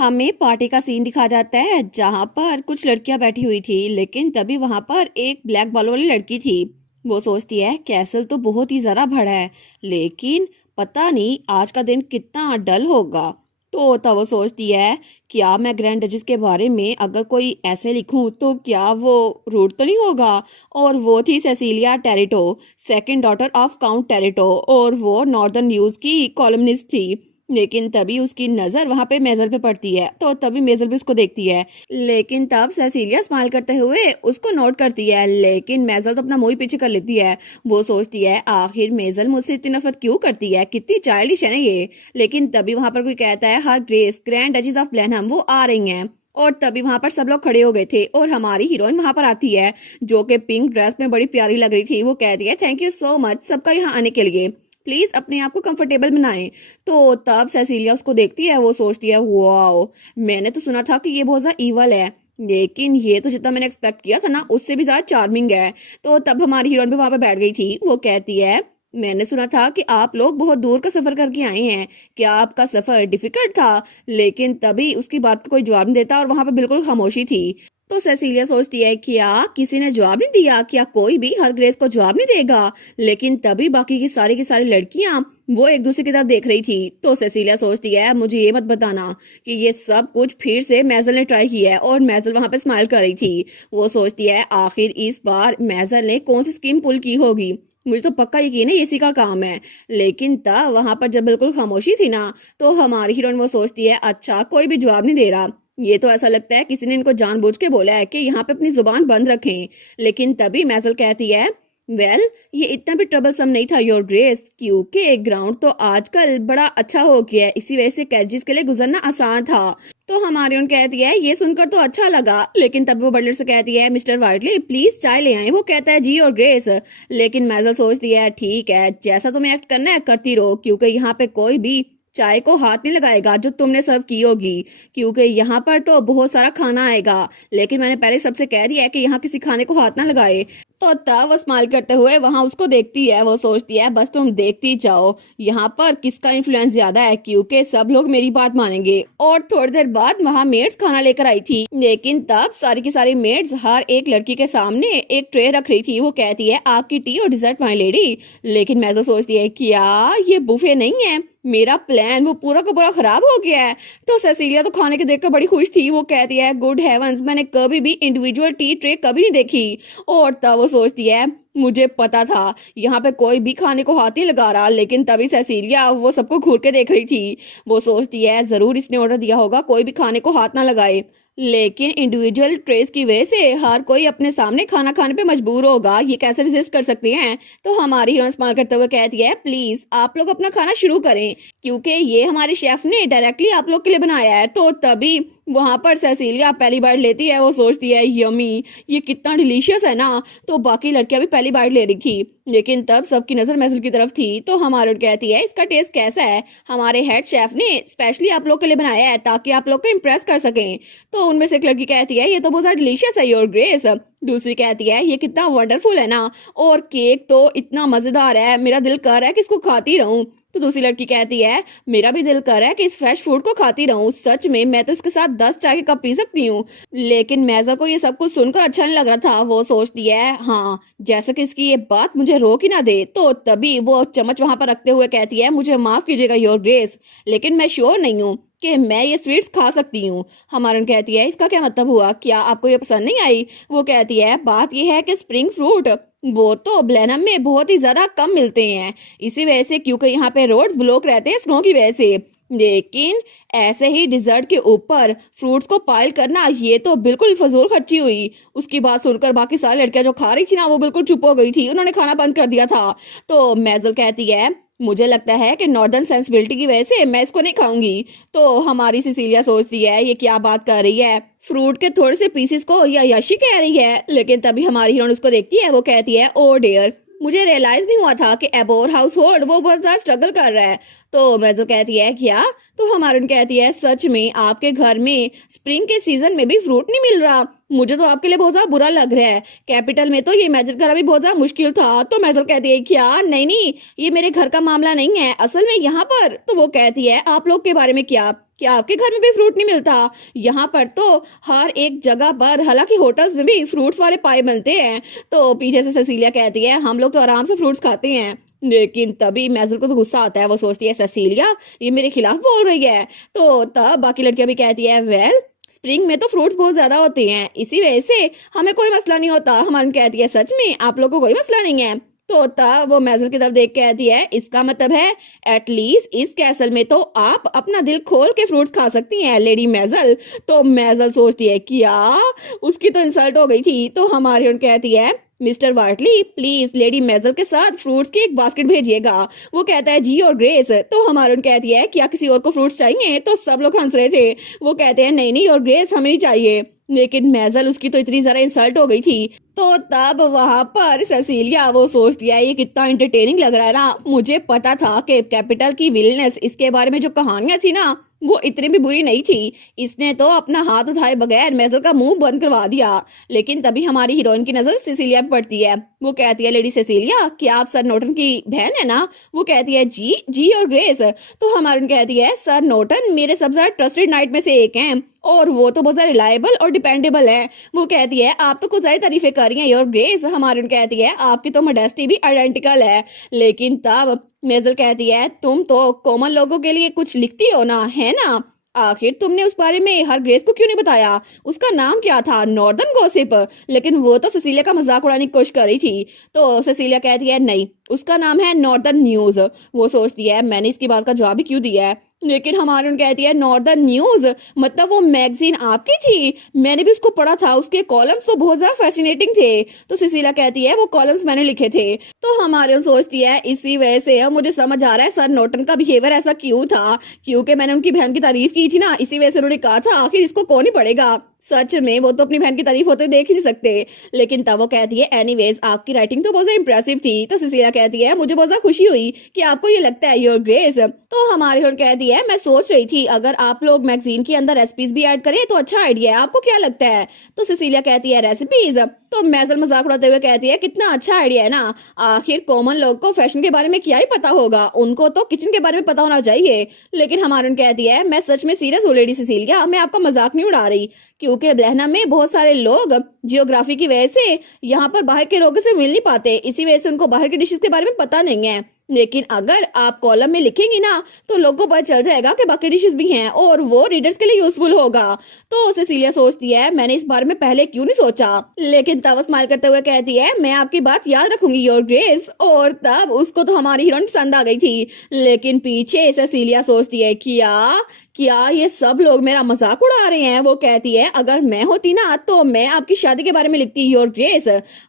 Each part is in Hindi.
हमें पार्टी का सीन दिखा जाता है जहां पर कुछ लड़कियां बैठी हुई थी, लेकिन तभी वहां पर एक ब्लैक बाल वाली लड़की थी। वो सोचती है कैसल तो बहुत ही ज़्यादा बड़ा है, लेकिन पता नहीं आज का दिन कितना डल होगा। तो तब वो सोचती है क्या मैं ग्रैंड डचेस के बारे में अगर कोई ऐसे लिखूं तो क्या वो रूड तो नहीं होगा। और वो थी Cecilia Territo, second daughter of count Territo, और वो नॉर्दर्न न्यूज़ की कॉलमनिस्ट थी। लेकिन तभी उसकी नजर वहां पे मेजल पे पड़ती है, तो तभी मेजल भी उसको देखती है। लेकिन तब सेसिलिया स्माइल करते हुए उसको नोट करती है, लेकिन मेजल तो अपना मुंह ही पीछे कर लेती है। वो सोचती है आखिर मेजल मुझसे इतनी नफरत क्यों करती है, कितनी चाइल्डिश है ना ये। लेकिन तभी वहां पर कोई कहता है हर ग्रेस ग्रैंड डचेस ऑफ ब्लैनहम वो आ रही हैं। और तभी वहां पर सब लोग खड़े हो गए थे और हमारी हीरोइन वहां पर आती है, जो कि पिंक ड्रेस में बड़ी प्यारी लग रही थी। वो कहती है थैंक यू सो मच सबका यहाँ आने के लिए, प्लीज अपने आप को कंफर्टेबल बनाएं। तो तब सेसिलिया उसको देखती है, वो सोचती है वाओ, मैंने तो सुना था कि ये बहुत ज्यादा ईवल है, लेकिन ये तो जितना मैंने एक्सपेक्ट किया था ना उससे भी ज्यादा चार्मिंग है। तो तब हमारी हीरोइन भी वहां पर बैठ गई थी। वो कहती है मैंने सुना था कि आप लोग बहुत दूर का सफर करके आए हैं, क्या आपका सफर डिफिकल्ट था। लेकिन तभी उसकी बात का कोई जवाब नहीं देता और वहां पर बिल्कुल खामोशी थी। तो सेसिलिया सोचती है क्या किसी ने जवाब नहीं दिया, क्या कोई भी हर ग्रेस को जवाब नहीं देगा। लेकिन तभी बाकी की सारी लड़कियां वो एक दूसरे की तरफ देख रही थी। तो सेसिलिया सोचती है मुझे ये मत बताना कि ये सब कुछ फिर से मेजल ने ट्राई किया है। और मेजल वहां पे स्माइल कर रही थी। वो सोचती है आखिर इस बार मेजल ने कौन सी स्कीम पुल की होगी, मुझे तो पक्का यकीन है इसी का काम है। लेकिन तब वहां पर जब बिल्कुल खामोशी थी ना, तो हमारी हीरोइन वो सोचती है अच्छा कोई भी जवाब नहीं दे रहा, ये तो ऐसा लगता है किसी ने इनको जानबूझ के बोला है कि यहाँ पे अपनी जुबान बंद रखें। लेकिन तभी मेजल कहती है वेल ये इतना भी ट्रबलसम नहीं था योर ग्रेस, क्योंकि ग्राउंड तो आजकल बड़ा अच्छा हो गया है, इसी वजह से कैजिस के लिए गुजरना आसान था। तो हमारी उन कहती है ये सुनकर तो अच्छा लगा। लेकिन तब वो बटलर से कहती है मिस्टर वाइटली प्लीज चाय ले आए। वो कहता है जी और ग्रेस। लेकिन मेजल सोचती है ठीक है जैसा तुम्हें एक्ट करना है करती रहो, क्योंकि यहाँ पे कोई भी चाय को हाथ नहीं लगाएगा जो तुमने सर्व की होगी, क्योंकि यहाँ पर तो बहुत सारा खाना आएगा। लेकिन मैंने पहले सबसे कह दिया है कि यहाँ किसी खाने को हाथ ना लगाए। तो तब वो स्माइल करते हुए वहां उसको देखती है। वो सोचती है बस तुम देखती जाओ यहाँ पर किसका इन्फ्लुएंस ज्यादा है, क्योंकि सब लोग मेरी बात मानेंगे। और थोड़ी देर बाद वहां मेड्स खाना लेकर आई थी। लेकिन तब सारी की सारी मेड्स हर एक लड़की के सामने एक ट्रे रख रही थी। वो कहती है आपकी टी और डिजर्ट माय लेडी। लेकिन मैं तो सोचती है क्या ये बुफे नहीं है, मेरा प्लान वो पूरा का पूरा खराब हो गया है। तो सेसिलिया तो खाने के देखकर बड़ी खुश थी। वो कहती है गुड हेवंस, मैंने कभी भी इंडिविजुअल टी ट्रे कभी नहीं देखी। और तब वो सोचती है मुझे पता था यहाँ पे कोई भी खाने को हाथ नहीं लगा रहा। लेकिन तभी सेसिलिया वो सबको घूर के देख रही थी। वो सोचती है जरूर इसने ऑर्डर दिया होगा कोई भी खाने को हाथ ना लगाए। लेकिन इंडिविजुअल ट्रेस की वजह से हर कोई अपने सामने खाना खाने पे मजबूर होगा, ये कैसे रेजिस्ट कर सकते हैं। तो हमारी हीरोइन स्माइल करते हुए कहती है प्लीज आप लोग अपना खाना शुरू करें, क्योंकि ये हमारे शेफ ने डायरेक्टली आप लोग के लिए बनाया है। तो तभी वहां पर सेसिलिया पहली बाइट लेती है। वो सोचती है यमी ये कितना डिलीशियस है ना। तो बाकी लड़कियां भी पहली बाइट ले रही थी। लेकिन तब सबकी नजर मेजल की तरफ थी। तो हमारी कहती है इसका टेस्ट कैसा है, हमारे हेड शेफ ने स्पेशली आप लोग के लिए बनाया है ताकि आप लोग को इम्प्रेस कर सकें। तो उनमें से एक लड़की कहती है ये तो बहुत ज्यादा डिलीशियस है योर ग्रेस। दूसरी कहती है ये कितना वंडरफुल है ना, और केक तो इतना मजेदार है, मेरा दिल कर रहा है कि इसको खाती रहूं। तो दूसरी लड़की कहती है मेरा भी दिल कर रहा है कि इस फ्रेश फूड को खाती रहूं, सच में मैं तो इसके साथ 10 चाय के कप पी सकती हूँ। लेकिन मेजर को ये सब कुछ सुनकर अच्छा नहीं लग रहा था। वो सोचती है हाँ जैसे कि इसकी ये बात मुझे रोक ही ना दे। तो तभी वो चम्मच वहां पर रखते हुए कहती है मुझे माफ कीजिएगा योर ग्रेस, लेकिन मैं श्योर नहीं हूँ कि मैं ये स्वीट्स खा सकती हूँ। हमारन कहती है इसका क्या मतलब हुआ, क्या आपको ये पसंद नहीं आई। वो कहती है बात ये है कि स्प्रिंग फ्रूट वो तो ब्लेनम में बहुत ही ज्यादा कम मिलते हैं, इसी वजह से, क्योंकि यहाँ पे रोड्स ब्लॉक रहते हैं स्नो की वजह से। लेकिन ऐसे ही डिजर्ट के ऊपर फ्रूट्स को पाइल करना ये तो बिल्कुल फजूल खर्ची हुई। उसकी बात सुनकर बाकी सारी लड़कियां जो खा रही थी ना वो बिल्कुल चुप हो गई थी, उन्होंने खाना बंद कर दिया था। तो मेजल कहती है मुझे लगता है कि नॉर्दर्न सेंसिबिलिटी की वजह से मैं इसको नहीं खाऊंगी। तो हमारी सिसिलिया सोचती है ये क्या बात कर रही है, फ्रूट के थोड़े से पीसेस को या यशी कह रही है। लेकिन तभी हमारी हीरोइन उसको देखती है। वो कहती है ओ डियर, मुझे रियलाइज नहीं हुआ था कि एबोर हाउस होल्ड वो बहुत ज्यादा स्ट्रगल कर रहा है। तो मेजल कहती है क्या। तो हमारी कहती है सच में आपके घर में स्प्रिंग के सीजन में भी फ्रूट नहीं मिल रहा, मुझे तो आपके लिए बहुत ज्यादा बुरा लग रहा है, कैपिटल में तो ये मैजिक करना भी बहुत ज्यादा मुश्किल था। तो मेजल कहती है क्या नहीं नहीं ये मेरे घर का मामला नहीं है, असल में यहाँ पर। तो वो कहती है आप लोग के बारे में क्या, क्या आपके घर में भी फ्रूट नहीं मिलता? यहाँ पर तो हर एक जगह पर, हालांकि होटल्स में भी फ्रूट्स वाले पाए मिलते हैं। तो पीछे से सेसिलिया कहती है हम लोग तो आराम से फ्रूट्स खाते हैं। लेकिन तभी मेजल को तो गुस्सा आता है। वो सोचती है सेसिलिया ये मेरे खिलाफ बोल रही है। तो तब बाकी लड़कियां भी कहती है वेल स्प्रिंग में तो फ्रूट्स बहुत ज्यादा होते हैं, इसी वजह से हमें कोई मसला नहीं होता। हमारी कहती है सच में आप लोगों को कोई मसला नहीं है? तो तब वो मेजल की तरफ देख के कहती है इसका मतलब है एटलीस्ट इस कैसल में तो आप अपना दिल खोल के फ्रूट्स खा सकती हैं लेडी मेजल। तो मेजल सोचती है क्या उसकी तो इंसल्ट हो गई थी। तो हमारी उन कहती है मिस्टर वार्टली प्लीज लेडी मेजल के साथ फ्रूट्स की एक बास्केट भेजिएगा। वो कहता है जी और ग्रेस। तो हमारी उन कहती है क्या किसी और को फ्रूट्स चाहिए? तो सब लोग हंस रहे थे। वो कहते हैं नहीं नहीं और ग्रेस हमें नहीं चाहिए। लेकिन मेजल उसकी तो इतनी जरा इंसल्ट हो गई थी। तो तब वहां पर सेसिलिया वो सोचती है ये कितना एंटरटेनिंग लग रहा है ना। मुझे पता था कि कैपिटल की विलनेस इसके बारे में जो कहानियां थी ना वो इतनी भी बुरी नहीं थी। इसने तो अपना हाथ उठाए बगैर मेजल का मुंह बंद करवा दिया। लेकिन तभी हमारी हीरोइन की नजर सेसिलिया पे पड़ती है। वो कहती है लेडी सेसिलिया क्या आप सर नोटन की बहन है ना? वो कहती है जी जी और ग्रेस। तो हमारी कहती है सर नोटन मेरे सबसे ज्यादा ट्रस्टेड नाइट में से एक हैं और वो तो बहुत ज्यादा रिलायबल और डिपेंडेबल है। वो कहती है आप तो कुछ ज्यादा तारीफें कर रही हैं योर ग्रेस। हमारी कहती है आपकी तो मॉडेस्टी भी आइडेंटिकल है। लेकिन तब मेजल कहती है तुम तो कॉमन लोगों के लिए कुछ लिखती हो ना, है ना? आखिर तुमने उस बारे में हर ग्रेस को क्यों नहीं बताया? उसका नाम क्या था? Northern gossip. लेकिन वो तो सेसिलिया का मजाक उड़ाने की कोशिश कर रही थी। तो सेसिलिया कहती है नहीं उसका नाम है नॉर्दर्न न्यूज। वो सोचती है मैंने इसकी बात का जवाब ही क्यों दिया है। लेकिन हमारी उन कहती है नॉर्दर्न न्यूज मतलब वो मैगजीन आपकी थी? मैंने भी उसको पढ़ा था, उसके कॉलम्स तो बहुत ज्यादा फैसिनेटिंग थे। तो सेसिलिया कहती है वो कॉलम्स मैंने लिखे थे। तो हमारी उन सोचती है इसी वजह से मुझे समझ आ रहा है सर नॉर्टन का बिहेवियर ऐसा क्यों था, क्योंकि मैंने उनकी बहन की तारीफ की थी ना, इसी वजह से उन्होंने कहा था आखिर इसको कौन ही पढ़ेगा। सच में वो तो अपनी बहन की तारीफ होते देख ही नहीं सकते। लेकिन तब वो कहती है एनीवेज आपकी राइटिंग तो बहुत इंप्रेसिव थी। तो सेसिलिया कहती है मुझे बहुत ज्यादा खुशी हुई कि आपको ये लगता है योर ग्रेस। तो हमारी और कहती है मैं सोच रही थी अगर आप लोग मैगजीन के अंदर रेसिपीज भी ऐड करें तो अच्छा आइडिया है, आपको क्या लगता है? तो सेसिलिया कहती है रेसिपीज। तो मेजल मजाक उड़ाते हुए कहती है कितना अच्छा आइडिया है ना। आखिर कॉमन लोग को फैशन के बारे में क्या ही पता होगा, उनको तो किचन के बारे में पता होना चाहिए। लेकिन हमारी कहती है मैं सच में सीरियस हूँ लेडी सेसिलिया, मैं आपका मजाक नहीं उड़ा रही। क्योंकि ब्लहना में बहुत सारे लोग जियोग्राफी की वजह से यहाँ पर बाहर के लोगों से मिल नहीं पाते, इसी वजह से उनको बाहर के डिशेस के बारे में पता नहीं है। लेकिन अगर आप कॉलम में लिखेंगी ना तो लोगों को पता चल जाएगा कि बाकी डिशेस भी हैं और वो रीडर्स के लिए यूजफुल होगा। तो सेसिलिया सोचती है मैंने इस बारे में पहले क्यों नहीं सोचा। लेकिन तब स्माइल करते हुए कहती है मैं आपकी बात याद रखूंगी योर ग्रेस। और तब उसको तो हमारी हीरोइन पसंद आ गई थी। लेकिन पीछे सेसिलिया सोचती है क्या क्या ये सब लोग मेरा मजाक उड़ा रहे हैं। वो कहती है अगर मैं होती ना तो मैं आपकी शादी के बारे में लिखती योर ग्रेस,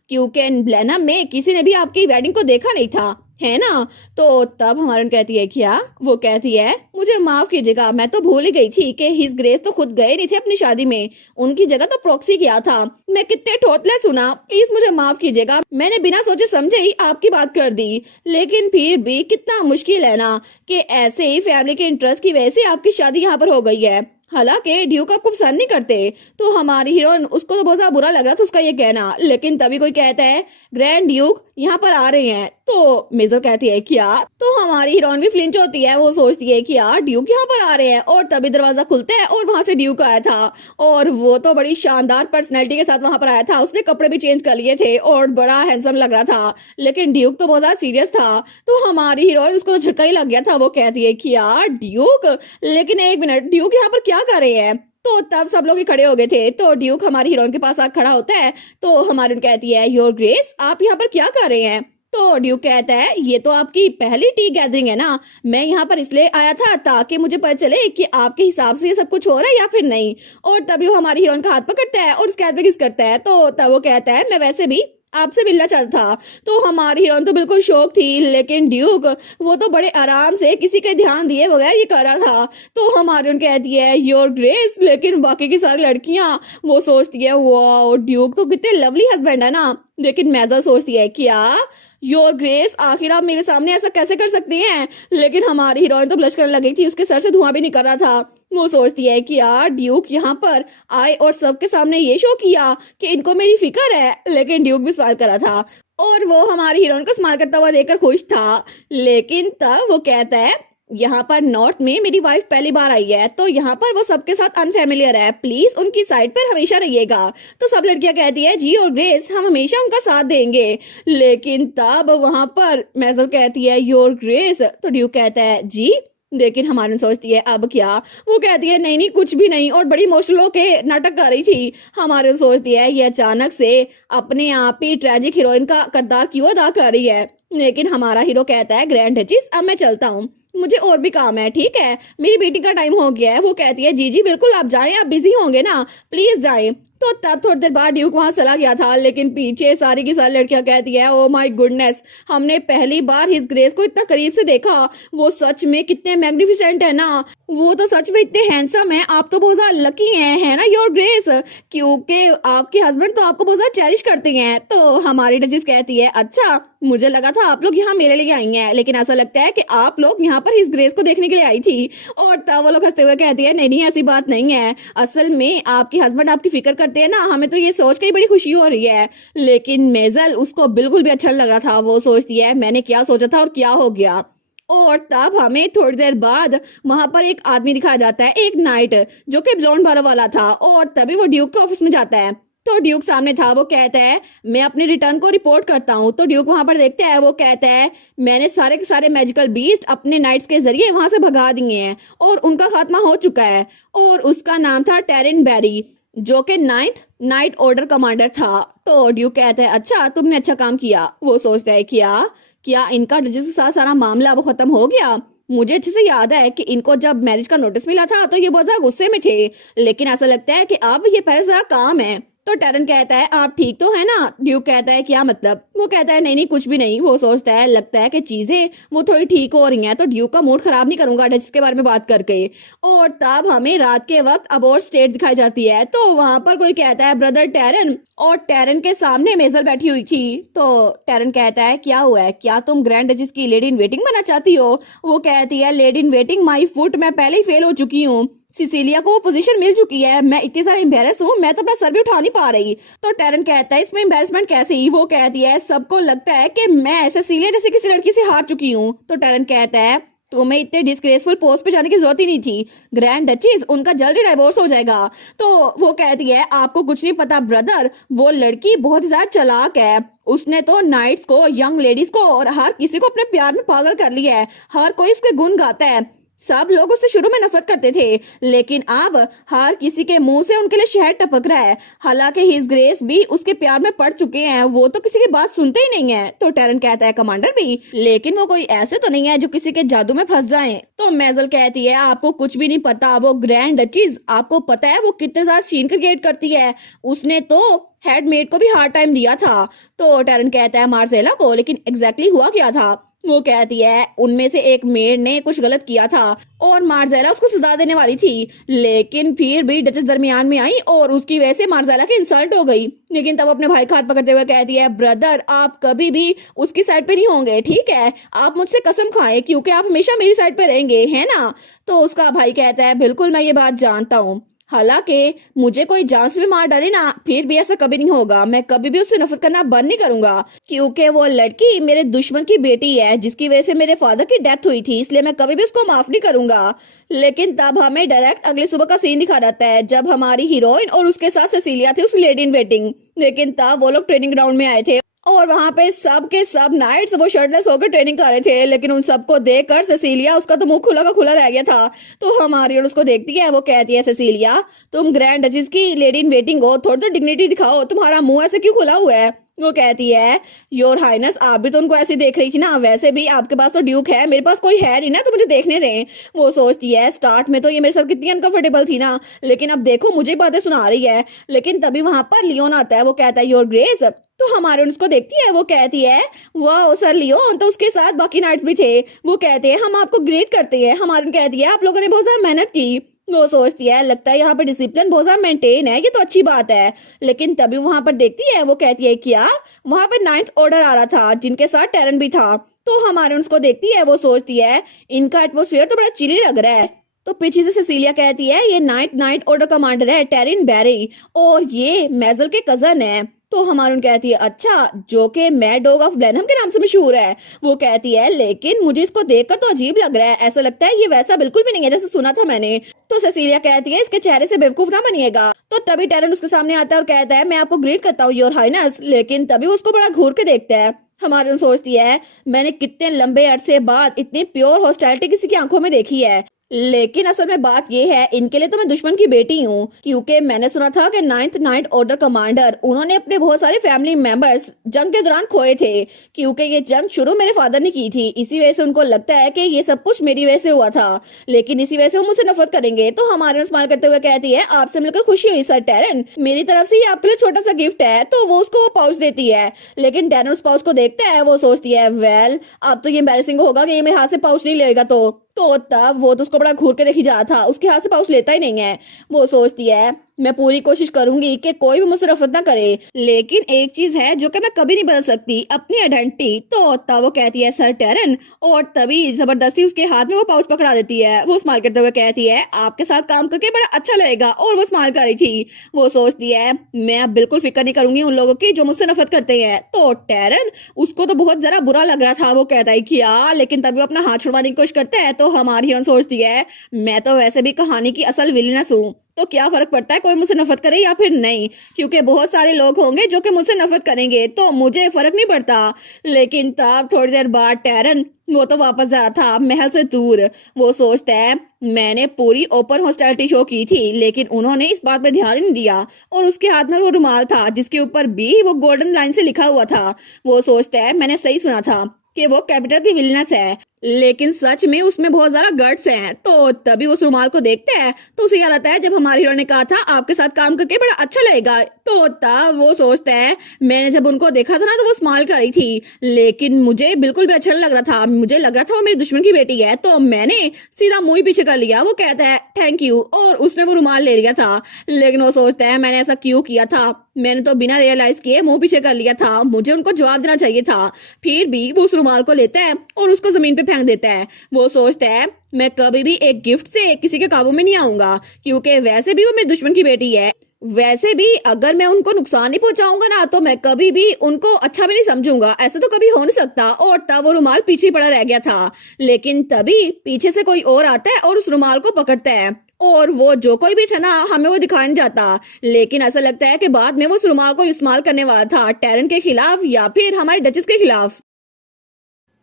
क्योंकि ब्लैना में किसी ने भी आपकी वेडिंग को देखा नहीं था, है ना? तो तब हमारी कहती है क्या? वो कहती है मुझे माफ कीजिएगा मैं तो भूल ही गई थी कि हिज ग्रेस तो खुद गए नहीं थे अपनी शादी में, उनकी जगह तो प्रॉक्सी किया था। मैं कितने ठोतले सुना, प्लीज मुझे माफ कीजिएगा, मैंने बिना सोचे समझे ही आपकी बात कर दी। लेकिन फिर भी कितना मुश्किल है ना कि ऐसे ही फैमिली के इंटरेस्ट की वजह से आपकी शादी यहाँ पर हो गई है। हालांकि ड्यूक आपको पसंद नहीं करते। तो हमारी हीरोइन उसको तो बहुत ज्यादा बुरा लग रहा था उसका ये कहना। लेकिन तभी कोई कहता है ग्रैंड ड्यूक यहाँ पर आ रहे हैं। तो मेजल कहती है क्या? तो हमारी हीरोइन भी फ्लिंच होती है। वो सोचती है कि यार ड्यूक यहाँ पर आ रहे हैं। और तभी दरवाजा खुलता है और वहां से ड्यूक आया था और वो तो बड़ी शानदार पर्सनैलिटी के साथ वहां पर आया था। उसने कपड़े भी चेंज कर लिए थे और बड़ा हैंडसम लग रहा था। लेकिन ड्यूक तो बहुत ज्यादा सीरियस था। तो हमारी हीरोइन उसको तो झटका ही लग गया था। वो कहती है कि यार ड्यूक, लेकिन एक मिनट ड्यूक यहाँ पर क्या कर रहे हैं? तो तब सब लोग खड़े हो गए थे। तो ड्यूक हमारी हीरोइन के पास आकर खड़ा होता है। तो हमारी कहती है योर ग्रेस आप यहाँ पर क्या कर रहे हैं? तो ड्यूक कहता है ये तो आपकी पहली टी गैदरिंग है ना, मैं यहाँ पर इसलिए आया था ताकि मुझे पता चले कि आपके हिसाब से ये सब कुछ हो रहा है या फिर नहीं। और तभी वो हमारी हीरोइन का हाथ पकड़ता है और उसके हाथ पे किस करता है। तो तब वो कहता है मैं वैसे भी आपसे मिलना चाहता था। तो हमारी हीरोइन तो बिल्कुल शौक थी। लेकिन ड्यूक वो तो बड़े आराम से किसी के ध्यान दिए बगैर ये कर रहा था। तो हमारी उन कहती है योर ग्रेस। लेकिन बाकी की सारी लड़कियां वो सोचती है वाओ ड्यूक तो कितने लवली हस्बैंड है ना। लेकिन मेजल सोचती है क्या योर ग्रेस आखिर आप मेरे सामने ऐसा कैसे कर सकते हैं? लेकिन हमारी हीरोइन तो ब्लश करने लगी थी, उसके सर से धुआं भी निकल रहा था। वो सोचती है कि यार ड्यूक यहाँ पर आए और सबके सामने ये शो किया कि इनको मेरी फिक्र है। लेकिन ड्यूक भी स्माइल कर रहा था और वो हमारी हीरोइन को स्माइल करता हुआ देखकर खुश था। लेकिन तब वो कहता है यहाँ पर नॉर्थ में मेरी वाइफ पहली बार आई है, तो यहाँ पर वो सबके साथ अनफेमिलियर है, प्लीज उनकी साइड पर हमेशा रहिएगा। तो सब लड़कियां कहती है जी और ग्रेस, हम हमेशा उनका साथ देंगे। लेकिन तब वहां पर मेजल कहती है योर ग्रेस, तो ड्यूक कहता है जी। लेकिन हमारे सोचती है अब क्या। वो कहती है नहीं नहीं कुछ भी नहीं, और बड़ी इमोशनल होके नाटक कर रही थी। हमारे सोचती है ये अचानक से अपने आप ही ट्रेजिक हीरोइन का किरदार क्यों अदा कर रही है। लेकिन हमारा हीरो कहता है ग्रैंड डचेस अब मैं चलता हूँ, मुझे और भी काम है, ठीक है, मेरी मीटिंग का टाइम हो गया है। वो कहती है जी जी बिल्कुल आप जाएं, आप बिजी होंगे ना, प्लीज जाएं। तो तब थोड़ी देर बाद ड्यूक वहां चला गया था, लेकिन पीछे सारी की सारी लड़कियां कहती है ओ माय गुडनेस, हमने पहली बार हिज ग्रेस को इतना करीब से देखा। वो सच में कितने मैग्निफिसेंट है ना, वो तो सच में इतने हैंडसम है, आप तो बहुत ज्यादा लकी हैं, है ना योर ग्रेस, क्योंकि आपके हस्बैंड तो आपको बहुत ज्यादा चेरिश करते हैं। तो हमारी डचेस कहती है अच्छा, मुझे लगा था आप लोग यहाँ मेरे लिए आई हैं, लेकिन ऐसा लगता है कि आप लोग यहाँ पर हिज ग्रेस को देखने के लिए आई थी। और तब वो लोग हंसते हुए कहती है नहीं नहीं ऐसी बात नहीं है, असल में आपके हस्बैंड आपकी फिक्र करते हैं ना, हमें तो ये सोच के ही बड़ी खुशी हो रही है। लेकिन मेजल उसको बिल्कुल भी अच्छा नहीं लग रहा था। वो सोचती है मैंने क्या सोचा था और क्या हो गया। और तब हमें थोड़ी देर बाद वहां पर एक आदमी दिखाया जाता है, एक नाइट, जो कि ब्लॉन्ड बालों वाला था। और तभी वो ड्यूक के ऑफिस में जाता है, तो ड्यूक सामने था। वो कहता है मैं अपने रिटर्न को रिपोर्ट करता हूँ। तो ड्यूक वहां पर देखता है, वो कहता है मैंने सारे के सारे मैजिकल बीस्ट अपने नाइट्स के जरिए वहां से भगा दिए हैं और उनका खात्मा हो चुका है। और उसका नाम था टेरिन बेरी, जो कि नाइट ऑर्डर कमांडर था। तो ड्यूक कहता है अच्छा तुमने अच्छा काम किया। वो सोचता है क्या इनका जिसके साथ सारा मामला वो खत्म हो गया। मुझे अच्छे से याद है कि इनको जब मैरिज का नोटिस मिला था तो ये बहुत ज्यादा गुस्से में थे, लेकिन ऐसा लगता है कि अब ये पहले से काम है। तो टेरन कहता है आप ठीक तो है ना। ड्यूक कहता है क्या मतलब। वो कहता है नहीं नहीं कुछ भी नहीं। वो सोचता है लगता है कि चीजें वो थोड़ी ठीक हो रही हैं, तो ड्यूक का मूड खराब नहीं करूंगा जिसके बारे में बात करके। और तब हमें रात के वक्त अबोर्ड स्टेट दिखाई जाती है, तो वहां पर कोई कहता है ब्रदर टेरन, और टेरन के सामने मेजल बैठी हुई थी। तो टेरन कहता है क्या हुआ है, क्या तुम ग्रैंड डचेस की लेडी इन वेटिंग बनना चाहती हो। वो कहती है lady in waiting my foot, मैं पहले ही फेल हो चुकी हूँ, सिसिलिया को वो पोजीशन मिल चुकी है, मैं इतनी सारा एम्बेरस हूँ, मैं तो अपना सर भी उठा नहीं पा रही। तो टेरन कहता है इसमें एम्बेरसमेंट कैसे ही। वो कहती है सबको लगता है कि मैं सिसिलिया जैसे किसी लड़की से हार चुकी हूँ। तो टेरन कहता है तुम्हें इतने डिस्ग्रेसफुल पोस्ट पे जाने की जरूरत ही नहीं थी, ग्रैंड डचेस उनका जल्दी डाइवोर्स हो जाएगा। तो वो कहती है आपको कुछ नहीं पता ब्रदर, वो लड़की बहुत ही ज्यादा चालाक है, उसने तो नाइट्स को, यंग लेडीज को और हर किसी को अपने प्यार में पागल कर लिया है, हर कोई उसके गुण गाता है। सब लोग उससे शुरू में नफरत करते थे, लेकिन अब हर किसी के मुंह से उनके लिए शहद टपक रहा है। हालांकि हिज ग्रेस भी उसके प्यार में पड़ चुके हैं, वो तो किसी की बात सुनते ही नहीं है। तो टेरन कहता है कमांडर भी, लेकिन वो कोई ऐसे तो नहीं है जो किसी के जादू में फंस जाए। तो मेजल कहती है आपको कुछ भी नहीं पता, वो ग्रैंड डचेस आपको पता है वो कितने ज्यादा सीन क्रिएट करती है, उसने तो हेडमेड को भी हार्ड टाइम दिया था। तो टेरन कहता है मार्सेला को, लेकिन एग्जैक्टली हुआ क्या था। वो कहती है उनमें से एक मेड ने कुछ गलत किया था और मार्जेला उसको सजा देने वाली थी, लेकिन फिर भी डचेस दरमियान में आई और उसकी वजह से मार्जेला की इंसल्ट हो गई। लेकिन तब अपने भाई का हाथ पकड़ते हुए कहती है ब्रदर आप कभी भी उसकी साइड पे नहीं होंगे, ठीक है, आप मुझसे कसम खाएं क्योंकि आप हमेशा मेरी साइड पे रहेंगे, है ना। तो उसका भाई कहता है बिल्कुल मैं ये बात जानता हूँ, हालांकि मुझे कोई जान से भी मार डाले ना फिर भी ऐसा कभी नहीं होगा, मैं कभी भी उससे नफरत करना बंद नहीं करूंगा, क्योंकि वो लड़की मेरे दुश्मन की बेटी है जिसकी वजह से मेरे फादर की डेथ हुई थी, इसलिए मैं कभी भी उसको माफ नहीं करूंगा। लेकिन तब हमें डायरेक्ट अगले सुबह का सीन दिखा जाता है जब हमारी हीरोइन और उसके साथ सेसिलिया थी उस लेडी इन वेटिंग। लेकिन तब वो लोग ट्रेनिंग ग्राउंड में आए थे और वहां पे सब के सब नाइट्स वो शर्टलेस होकर ट्रेनिंग कर रहे थे, लेकिन उन सबको देखकर सेसिलिया उसका तो मुंह खुला का खुला रह गया था। तो हमारी और उसको देखती है, वो कहती है सेसिलिया तुम ग्रैंड डचेस की लेडी इन वेटिंग हो, थोड़ी तो डिग्निटी दिखाओ, तुम्हारा मुंह ऐसे क्यों खुला हुआ है। वो कहती है योर हाइनेस आप भी तो उनको ऐसे देख रही थी ना, वैसे भी आपके पास तो ड्यूक है, मेरे पास कोई है नहीं ना, तो मुझे देखने दें। वो सोचती है स्टार्ट में तो ये मेरे साथ कितनी अनकंफर्टेबल थी ना, लेकिन अब देखो मुझे बातें सुना रही है। लेकिन तभी वहां पर लियोन आता है, वो कहता है योर ग्रेस। तो हमारे उसको देखती है, वो कहती है वाह सर लियोन, तो उसके साथ बाकी नाइट्स भी थे। वो कहते हैं हम आपको ग्रेट करते हैं। हमारे कहती है आप लोगों ने बहुत ज्यादा मेहनत की। वो सोचती है लगता है यहाँ पर डिसिप्लिन बहुत ज्यादा मेंटेन है, ये तो अच्छी बात है। लेकिन तभी वहां पर देखती है, वो कहती है क्या वहां पर 9th ऑर्डर आ रहा था जिनके साथ टेरन भी था। तो हमारे उसको देखती है, वो सोचती है इनका एटमोस्फेयर तो बड़ा चिली लग रहा है। तो पीछे से सेसिलिया कहती है ये नाइट ऑर्डर कमांडर है टेरिन बेरी और ये मेजल के कजन है। तो हमारून कहती है अच्छा, जो कि मैड डॉग ऑफ ब्लेनहम के नाम से मशहूर है। वो कहती है लेकिन मुझे इसको देखकर तो अजीब लग रहा है, ऐसा लगता है ये वैसा बिल्कुल भी नहीं है जैसे सुना था मैंने। तो सेसिलिया कहती है इसके चेहरे से बेवकूफ ना बनिएगा। तो तभी टैरन उसके सामने आता है और कहता है मैं आपको ग्रीट करता हूँ योर हाइनेस, लेकिन तभी उसको बड़ा घूर के देखता है। हमारे सोचती है मैंने कितने लंबे अरसे बाद इतनी प्योर हॉस्टैलिटी किसी की आंखों में देखी है। लेकिन असल में बात यह है इनके लिए तो मैं दुश्मन की बेटी हूँ, क्योंकि मैंने सुना था कि 9th नाइट ऑर्डर कमांडर उन्होंने अपने बहुत सारे फैमिली मेंबर्स जंग के दौरान खोए थे, क्योंकि ये जंग शुरू मेरे फादर ने की थी। इसी वजह से उनको लगता है कि ये सब कुछ मेरी वजह से हुआ था, लेकिन इसी वजह से वो मुझसे नफरत करेंगे। तो हमारे स्माइल करते हुए कहती है आपसे मिलकर खुशी हुई सर टैरन, मेरी तरफ से ये आपके लिए छोटा सा गिफ्ट है। तो वो उसको वो पाउच देती है, लेकिन टैरन उस पाउच को देखता है। वो सोचती है वेल अब तो ये एम्बैरेसिंग होगा कि ये मेरे हाथ से पाउच नहीं लेगा। तो तब वो तो उसको बड़ा घूर के देखी जा था, उसके हाथ से पाउच लेता ही नहीं है। वो सोचती है मैं पूरी कोशिश करूंगी कि कोई भी मुझसे नफरत ना करे, लेकिन एक चीज है जो कि मैं कभी नहीं बदल सकती, अपनी आइडेंटिटी। तो तब वो कहती है सर टैरन, और तभी जबरदस्ती उसके हाथ में वो पाउच पकड़ा देती है। वो स्माइल करते हुए कहती है आपके साथ काम करके बड़ा अच्छा लगेगा, और वो स्माइल कर रही थी। वो सोचती है मैं अब बिल्कुल फिक्र नहीं करूंगी उन लोगों की जो मुझसे नफरत करते हैं। तो टैरन उसको तो बहुत जरा बुरा लग रहा था। वो कहता है क्या, लेकिन तभी वो अपना हाथ छुड़वाने की कोशिश करता है। तो हमारी हीरोइन सोचती है मैं तो वैसे भी कहानी की असल विलेनस हूँ, तो क्या फर्क पड़ता है कोई मुझसे नफरत करे या फिर नहीं, क्योंकि बहुत सारे लोग होंगे जो कि मुझसे नफरत करेंगे, तो मुझे फर्क नहीं पड़ता। लेकिन तब थोड़ी देर बाद टैरन वो तो वापस जा रहा था महल से दूर। वो सोचता है मैंने पूरी ओपन हॉस्टिलिटी शो की थी, लेकिन उन्होंने इस बात पे ध्यान नहीं दिया, और उसके हाथ में वो रुमाल था जिसके ऊपर भी वो गोल्डन लाइन से लिखा हुआ था। वो सोचता है मैंने सही सुना था कि वो कैपिटल की विलनेस है, लेकिन सच में उसमें बहुत ज्यादा गट्स हैं। तो तभी उस रुमाल को देखता है तो उसे याद आता है जब हमारे हीरो ने कहा था आपके साथ काम करके बड़ा अच्छा लगेगा। तो तब वो सोचता है मैंने जब उनको देखा था ना तो वो स्माइल कर रही थी, लेकिन मुझे बिल्कुल भी अच्छा नहीं लग रहा था, मुझे लग रहा था वो मेरी दुश्मन की बेटी है। तो मैंने सीधा मुंह ही पीछे कर लिया। वो कहता है थैंक यू, और उसने वो रुमाल ले लिया था। लेकिन वो सोचता है मैंने ऐसा क्यों किया था, मैंने तो बिना रियलाइज किए मुंह पीछे कर लिया था, मुझे उनको जवाब देना चाहिए था। फिर भी वो उस रुमाल को लेता है और उसको जमीन पे फेंक देता है। वो सोचता है मैं कभी भी एक गिफ्ट से किसी के काबू में नहीं आऊंगा, क्योंकि वैसे भी वो मेरी दुश्मन की बेटी है। वैसे भी अगर मैं उनको नुकसान नहीं पहुंचाऊंगा ना तो मैं कभी भी उनको अच्छा भी नहीं समझूंगा, ऐसा तो कभी हो नहीं सकता। और तब वो रुमाल पीछे पड़ा रह गया था, लेकिन तभी पीछे से कोई और आता है और उस रुमाल को पकड़ता है, और वो जो कोई भी था ना हमें वो दिखाई नहीं जाता, लेकिन ऐसा लगता है कि बाद में वो उस रुमाल को इस्तेमाल करने वाला था टैरन के खिलाफ या फिर हमारी डचेस के खिलाफ।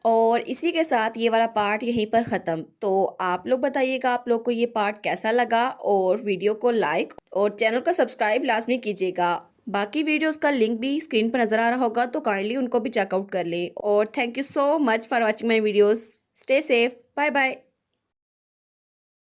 और इसी के साथ ये वाला पार्ट यहीं पर ख़त्म। तो आप लोग बताइएगा आप लोग को ये पार्ट कैसा लगा, और वीडियो को लाइक और चैनल को सब्सक्राइब लाजमी कीजिएगा। बाकी वीडियोस का लिंक भी स्क्रीन पर नज़र आ रहा होगा, तो काइंडली उनको भी चेकआउट कर लें। और thank you so much for watching my videos. Stay safe, bye bye.